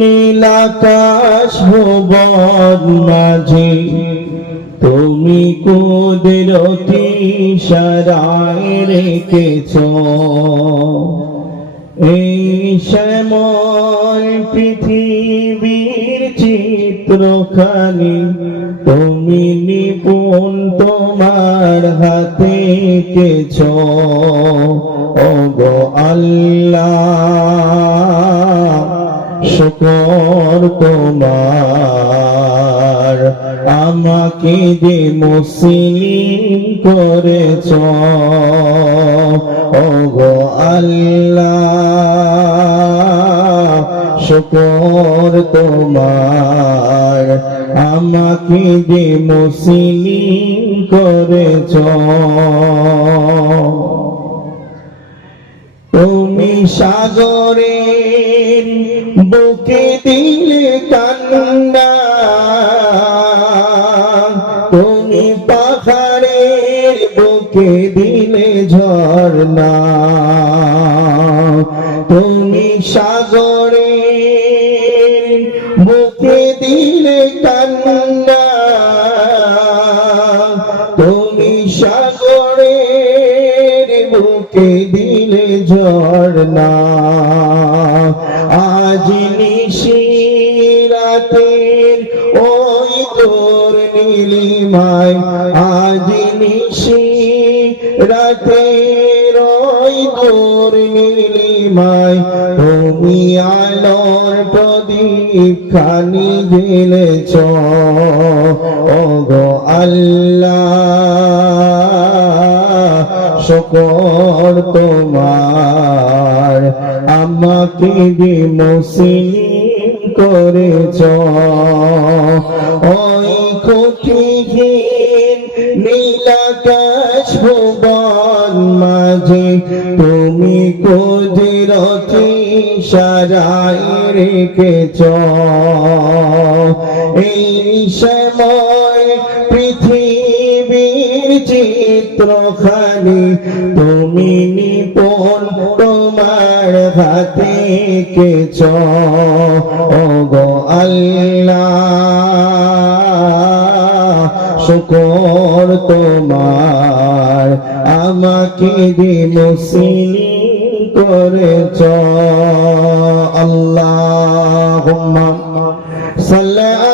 নীলাকাশ ভুবন মাঝে, তুমি কুদরতি সারায় রেখেছ। এই শ্যামল পৃথিবীর চিত্রখানি, তুমি নিপুণ তোমার হাতে কেছ ওগো আল্লাহ। শুকর তোমার। আমাকে যে মুসলিম করেছ, ওগো আল্লাহ, শুকর তোমার। আমাকে যে মুসলিম করেছ, তুমি সাগরের বুকে তুমি পাহাড়ের বুকে দিলে ঝর্ণা। তুমি সাগরের বুকে দিলে কান্না। তুমি সাগরের বুকে দিলে ঝর্ণা। আজ নিশিরাতের ওই তোর নীলিমায় আজ নিশি রাতের ওই তোর নীলিমায় তুমি আলোর প্রদীপ খানি জ্বেলেছ, ওগো আল্লাহ, শকর তোমার। আমাকে মুসলিম করেছ ওই কঠিহীন নীলাকাশ ভুবন মাঝে। তুমি কুদরতি সারাই রেখেছ। এই সময় পৃথিবীর চিত্রখানি তুমি নিপুণ তোমার হাতে কেছ শুকর তোমার আমাকে দিন করেছ আল্লাহ সাল্লি